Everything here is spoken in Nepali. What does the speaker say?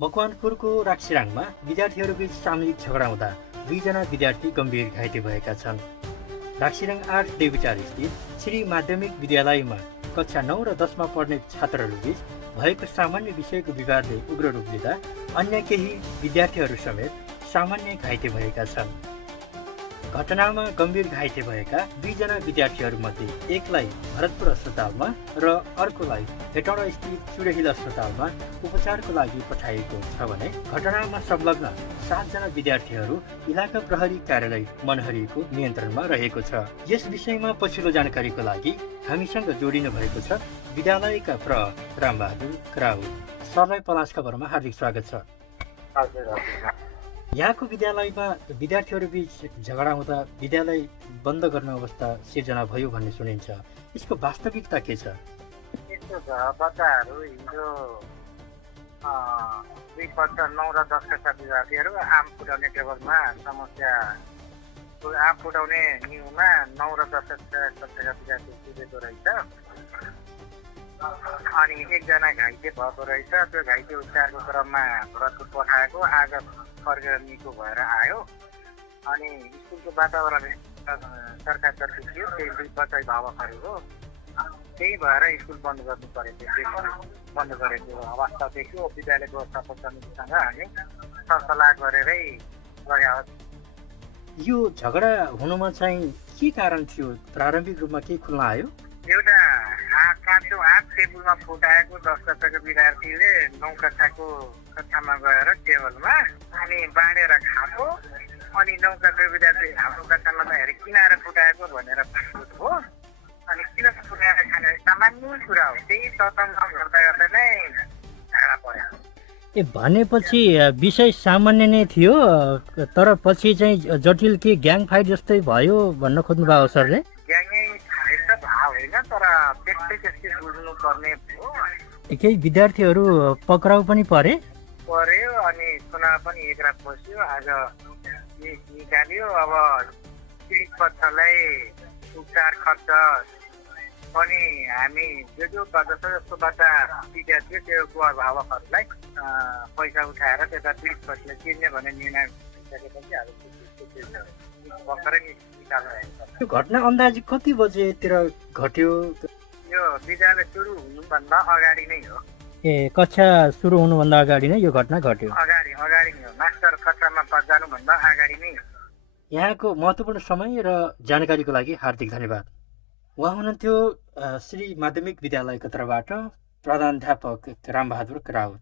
मकवानपुरको राक्सिराङमा विद्यार्थीहरूबीच सामूहिक झगडा हुँदा 2 जना विद्यार्थी गम्भीर घाइते भएका छन्। राक्सिराङ 8 देवीचार स्थित श्री माध्यमिक विद्यालयमा कक्षा 9 र 10 मा पढ्ने छात्रहरूबीच भएको सामान्य विषयको विवादले उग्र रूप लिँदा अन्य केही विद्यार्थीहरू समेत सामान्य घाइते भएका छन्। घटनामा गम्भीर घाइते भएका 2 जना विद्यार्थीहरूमध्ये एकलाई भरतपुर अस्पतालमा र अर्कोलाई हेटौडा स्थित चुडेहिल अस्पतालमा उपचारको लागि पठाइएको छ भने घटनामा संलग्न 7 जना विद्यार्थीहरू इलाका प्रहरी कार्यालय मनहरीको नियन्त्रणमा रहेको छ। यस विषयमा पछिल्लो जानकारीको लागि हामीसँग जोडिनु भएको छ विद्यालयका रामबहादुर क्राउ। सरलाई पलास खबरमा हार्दिक स्वागत छ। यहाँको विद्यालयमा विद्यार्थीहरूबीच झगडा हुँदा विद्यालय बन्द गर्ने अवस्था सिर्जना भयो भन्ने सुनिन्छ। यसको वास्तविकता के छ? यस्तो छ, बच्चाहरू हिजो 2 कक्षा 9 र 10 कक्षा विद्यार्थीहरू आम फुटाउने टेबलमा समस्या आम फुटाउने न्युमा 9 र 10 कक्षाका विद्यार्थी कुदेको रहेछ अनि एकजना घाइते भएको रहेछ। त्यो घाइते उपचारको क्रममा भरतपुर पठाएको, आज फर्केर निको भएर आयो। अनि स्कुलको वातावरण सरकारतर्फी थियो, त्यही विपक्षी भावहरू हो, त्यही भएर स्कुल बन्द गर्नु परेको बन्द गरेको अवस्था देख्यो। विद्यालय व्यवस्थापन समितिसँग हामी सरसल्लाह गरेरै गरे। यो झगडा हुनुमा चाहिँ के कारण थियो? प्रारम्भिक रूपमा के खुल्न आयो? एउटा काँचो हात टेबलमा फुटाएको 10 कक्षाको विद्यार्थीले 9 कक्षाको कक्षामा गएर टेबलमा अनि बाँडेर खाएको। अनि 9 कक्षाको विद्यार्थी हाम्रो कक्षामा त हेरे किन आएर फुटाएको भनेर भन्नु हो। अनि किन फुटाएर खाने सामान्य कुरा हो, त्यही तर्कमा गर्दा गर्दा नै झगडा पर्यो। भनेपछि विषय सामान्य नै थियो, तर पछि चाहिँ जटिल के ग्याङ फाइट जस्तै भयो भन्न खोज्नुभयो सरले? ग्याङै फाइट त भाव होइन, तर त्यस्तै बुझ्नु पर्ने हो। केही विद्यार्थीहरू पक्राउ पनि पर्यो अनि सुना पनि एक रात बस्यो। आज निकाल्यो। अब पीडित पक्षलाई उपचार खर्च पनि हामी जो जस्तो बच्चा पिटेको थियो त्यो अभिभावकहरूलाई पैसा उठाएर त्यता पीडित पक्षलाई तिर्ने भन्ने निर्णय भइसकेपछि भर्खरै निकाल्नु। यो घटना अन्दाजी कति बजेतिर घट्यो? यो विद्यालय सुरु हुनुभन्दा अगाडि नै हो। कक्षा सुरु हुनुभन्दा अगाडि नै यो घटना घट्यो? अगाडि नै हो, मास्टर कक्षामा जानुभन्दा अगाडि नै हो। यहाँको महत्त्वपूर्ण समय र जानकारीको लागि हार्दिक धन्यवाद। उहाँ हुनुहुन्थ्यो श्री माध्यमिक विद्यालयको तर्फबाट प्रधानाध्यापक रामबहादुर राउत।